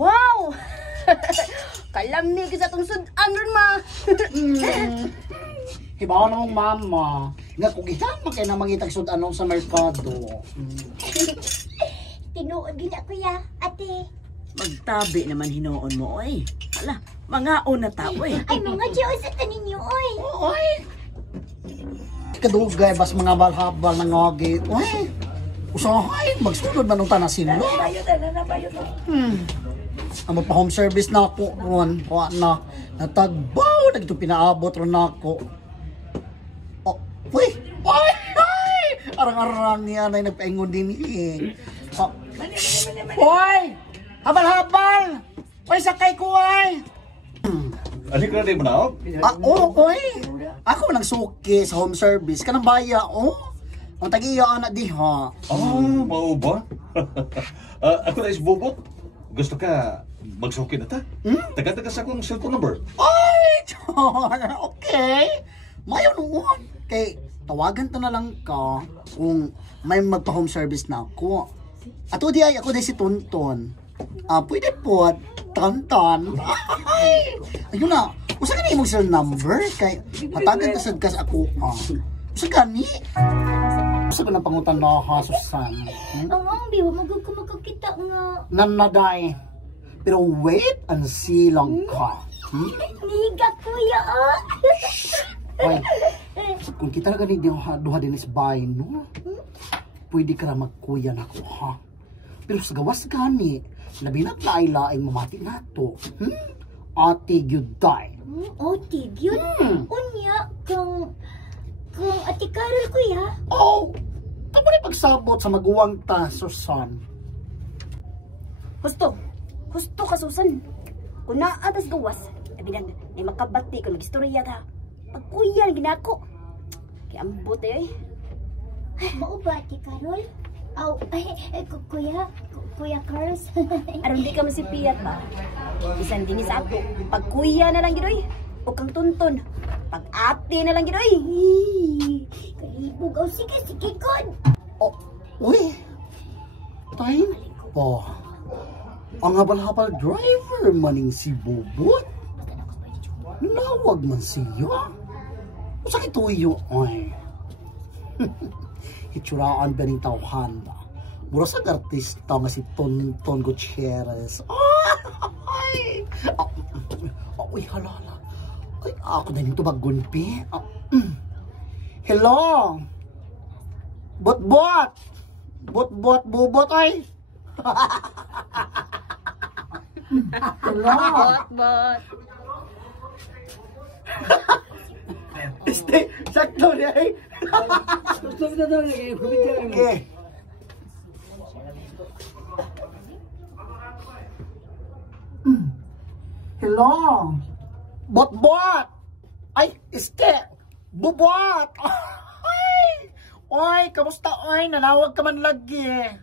Wow! Kalamni kita itong sudan ron ma. Hibaw na mong mama. Nga kung gihama kayo na mangitag sudan sa merkado. Tinuod gina kuya, ate. Magtabi naman hinoon mo, oy. Ala, mga una tao, eh. Ay mga Diyos sa taninyo, oy. Oy! Kadugay, bas mga balhabal na ngagi. Oy! Usahay, magsunod man ng tanasilo. Ang magpa-home service na ako ron. Na, natagbaw na ito pinaabot ron ako. Oh, uy! Oy! Oy! Arang-arang niya na nagpaingon din eh. Oh. Oy! Habal-habal! Oy, sakay ko ay! Ano ka na din mo na? Oo, oy! Ako nagsuki sa home service. Kanang baya, oh! Ang tagiya na di ha. Mao ba? Ako na is bubot. Gusto ka magsuki na ta? Taga-taga sa akong cellphone number. Ay! Okay! Mayo noon. Kay, tawagan ta na lang ka kung may magpa-home service na ako. Ato di ay ako di si Tonton. Pwede po, Tonton. Ay! Ayun na. Usa ka na imong cell number? Kay, hatagan kasad ka sa ako. Usa ka ni? Usa ka na pangutan na ha, Susan. Ang biwa, magkakita nga. Nanaday. Pero wait and see lang ka. Nihiga kuya, oh. Ay, kung kita na ganit duha din is bay, no? Pwede ka na magkuya na ko, ha? Pero sa gawas gani, labi na't laay-laing mamati na to. Ate Gyuday. Oh, tigyon. Unya, kung ate Carol kuya. Oh, tamo na pagsabot sa maguwang ta, Susan. Husto ka Susan. Kung naatas gawas, abinang may makabati kung mag-istorya ta. Pagkuyan ginako. Kaya ambot eh. Mao ba ate Carol? Aw, kuya Carlos. Aron di ka masipiyat ba? Bisan din sa ako. Pagkuya na lang gidoy. O kang tunton. Pag-ate na lang gidoy. Kalibog. Oh, sige, God. Oh, uy. Time po. Ang habal-habal driver maning si Bobot. Nawag man siya. Masakit tuyo, ay. Itsuraan ba ning tawhan ba? Mura sa artista nga si Tonton Gutierrez. Ay! Uy, halala. Ay, ako na nito maggunpi. Hello! Bot-bot! Bot-bot, bubot, ay! Hello! Bot. Sakto niya, ay! Okay. Hello. Bot-bot. Ay, Bubot. Ay. Oy, kamusta oy? Nanawag ka man lagi.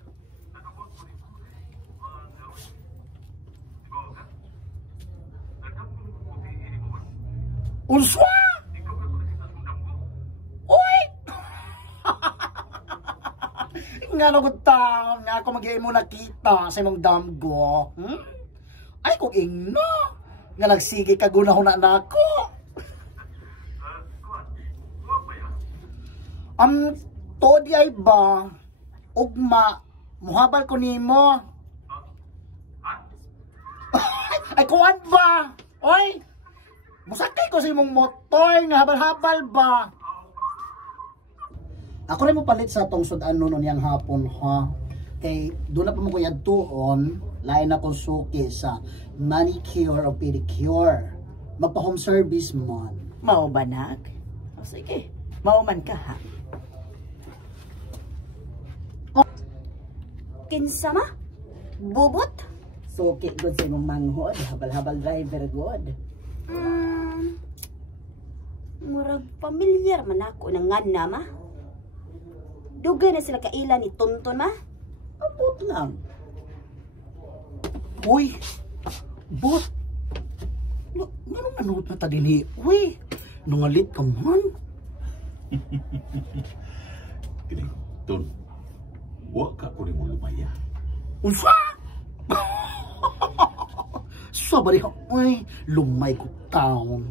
Unswa? Oy. Nga nagutang nga ako mag-iay mo nakita sa imong damgo. Ay, kung ingno. Nga nagsige ka gunahon na ako. Todi ay ba? Ugma, muhabal ko nimo. Ay, kuwan ba? Oy, musakay ko sa imong motor nga habal-habal ba? Ako rin mo palit sa tong sudan nun yang hapon ha. Kay doon na pa mo kuya doon, lain na kong suki sa manicure o pedicure. Magpa-home service man. Mao ba, nak? O sige, mao man ka, ha? Kinsa ma? Bubot? Suki, good sa imong manghod. Habal-habal driver, good. Murag pamilyar man ako ng ngana ma. Dugay na sila kaila ni Tonton ma. Abot lang. Uy, bot. Ano manot na ta din uy, nungalit ka man. Kini, Ton. Wa ka ko ni mo lumaya. Unsa? Unsa ba riha? Uy, lumay ko taon.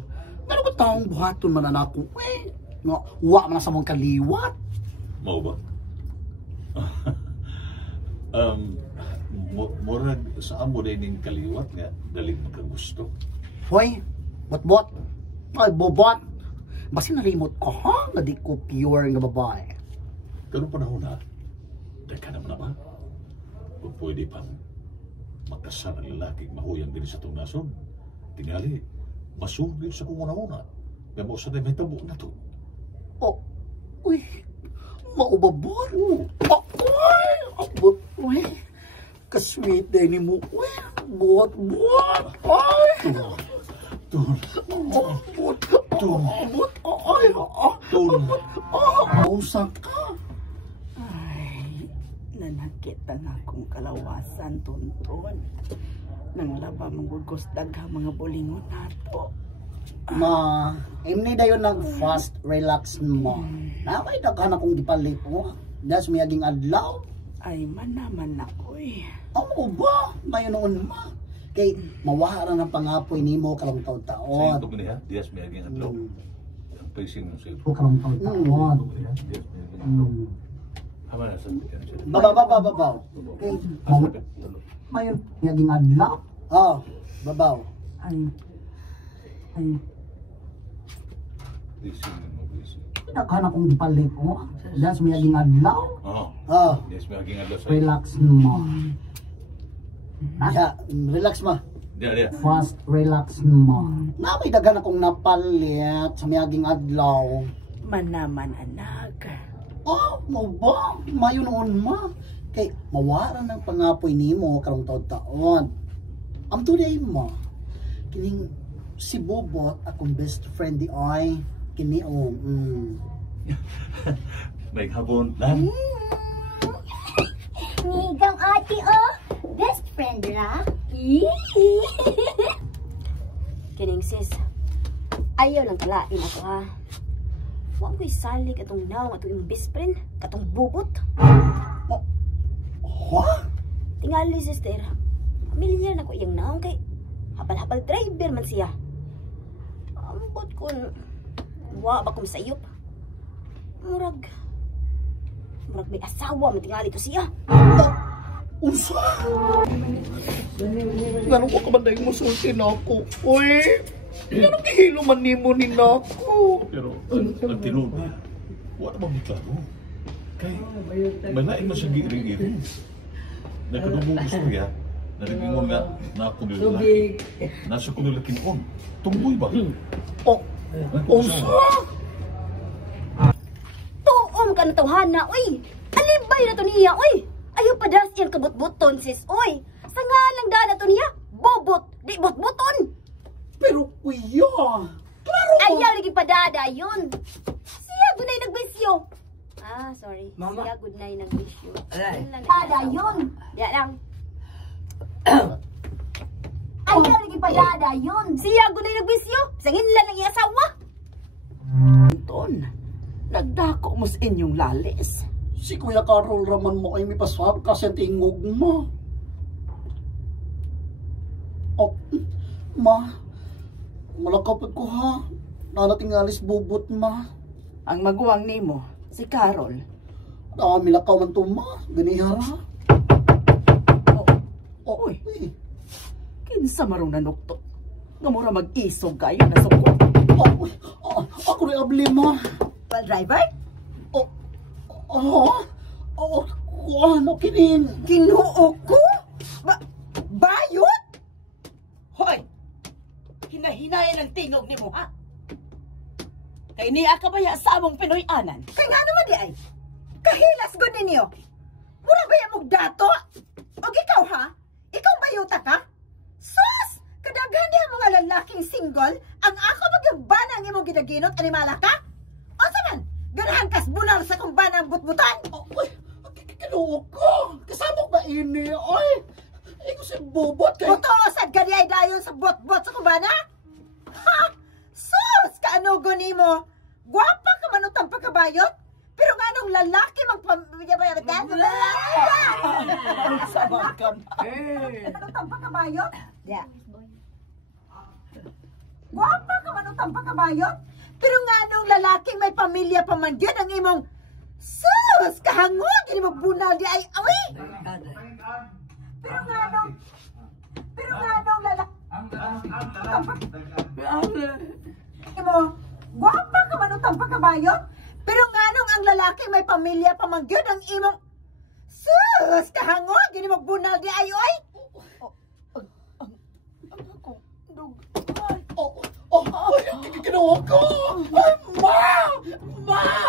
Ano ba taong buhaton man anako? Uy, nga, wa man sa mong kaliwat. Mao ba? Murag sa amo din ning kaliwat nga dalig magkagusto. Hoy, bot-bot. Ay, bobot. Basi nalimot ko, ha? Nga di ko pure nga babae. Ganun panahon na, dagka naman na ba? Kung pwede pang magkasal ang lalaki mahuyang din sa itong nason, tingali, masugid sa kung una-una. Nga mo sa may tabo na to. Oh, uy, maubabor. Ay, abot, uy. Kasweet din ni mo, uy. Buot-buot. Ay. Tun, Abot. Tun. Abot. Ay. Tun. Mausa ka. Ay, nanakita na akong kalawasan, Tonton. Nang laba manggugos daghang mga bulingon nato. Ma, imni dayon nag-fast relax mo. Nakay daghan akong gipalit mo. Das miyaging adlaw. Ay, manaman na ko'y. Amo ba? Mayon noon ma. Kay mawara ng pangapoy nimo karong Sa taon-taon. ito niya, Dias may aging adlaw. Ang pacing mo sa'yo. Karong taon-taon. Dias may aging adlaw. Hama na sa Babaw. Kay mayon miyaging adlaw. Oh, babaw. Ay. Pacing mo, pacing. Daghan akong gipalit mo. Das miyaging adlaw. Oo. Oh, Dias may aging adlaw sa'yo. relax mo. Nasa, relax ma. Dia. Fast relax mo. Na may daghan akong napalit sa miyaging adlaw. Manaman, anak. Oh, mo ba? Mayo noon ma. Kay mawara ng pangapoy nimo karong taon-taon. Am today ma. Kining si Bobot akong best friend di ay kini May habon lang. Nigang ate, oh. Best friend, ra? Kining sis, ayaw lang kalain ako ha. Huwag ko'y salik atong naong atong yung best friend, katong bubot. Ha? Tingali sister, pamilya na ko iyang naong kay hapal-hapal driver man siya. Ambot kun, wa ba kong sayop. Murag may asawa man tingali to siya. Unsa? Ganun ko kabanday mo sulti na ako. Uy! Ganun kihilo man nimo ni nako. Pero ang tinuod, wala bang klaro? Kay, malain mo sa giring-giring. Nagkadumong gusto niya, nariningon nga na ako nilalaki. Nasa ko nilalaki noon. Tumboy ba? Oh, unsa? Tuom ka na tawhana, uy! Alibay na to niya, uy! Ayaw pa das yan kabut-buton, sis, uy! Sa nga lang dana to niya, bobot, di bot-buton! Pero kuya, klaro mo. Ayaw lagi padada yun! Siya, gunay nagbisyo! Ah, sorry. Mama. Siya, gunay nagbisyo. Alay. Padada yun! Diyan lang. Ayaw lagi padada yun! Siya, gunay nagbisyo! Sangin lang ang iasawa! Tonton, nagdako mo sa inyong lalis. Si Kuya Carol raman mo ay may paswab kasi tingog mo. Oh, ma, malakapag ko ha. Nanating alis bubot ma. Ang maguwang nimo, si Carol. Milakaw man to ma, ganihara. Oh, uy, Eh, kinsa marong nanuktok. Nga mura mag-isog kayo na suko. ako rin abli ma. Well, driver? Ano kinin? Kinuo ko? Bayot? Hoy! Hinahinayan ang tingog ni mo, ha? Kay niya ka ba sa among Pinoy-anan? Kay nga naman di ay? Kahilas ko ninyo! Mura ba yung dato? O ikaw, ha? Ikaw bayuta ka? Sus! Kadaghan niya mga lalaking single ang ako magyabana ang imong ginaginot animala ka? O saman? Ganahan kas bunal sa kumbanang butbutan? Uy, kinuha ko. Kasama ba ini? Ay, ikaw si Bobot kay... Butoosad ka niya dayon sa bot-bot sa kumbana? Ha? Sus! Kaanugo ni mo? Gwapa ka manutang pagkabayot? Pero nga nung lalaki magpamilya-bayot ka? Sabag ka ma. Manutang pagkabayot? Yeah. Guwapa ka man utang pagkabayot. Pero nga nung lalaking may pamilya pa man yun, ang imong sus, kahangod, hindi magbunal di ay awi. Pero nga nung imo, guwapa ka man utang pagkabayot. Pero nga nung ang lalaking may pamilya pa man yun, ang imong sus, kahangod, hindi magbunal di ay oy. Ginawa ko! Ay, ma! Ma!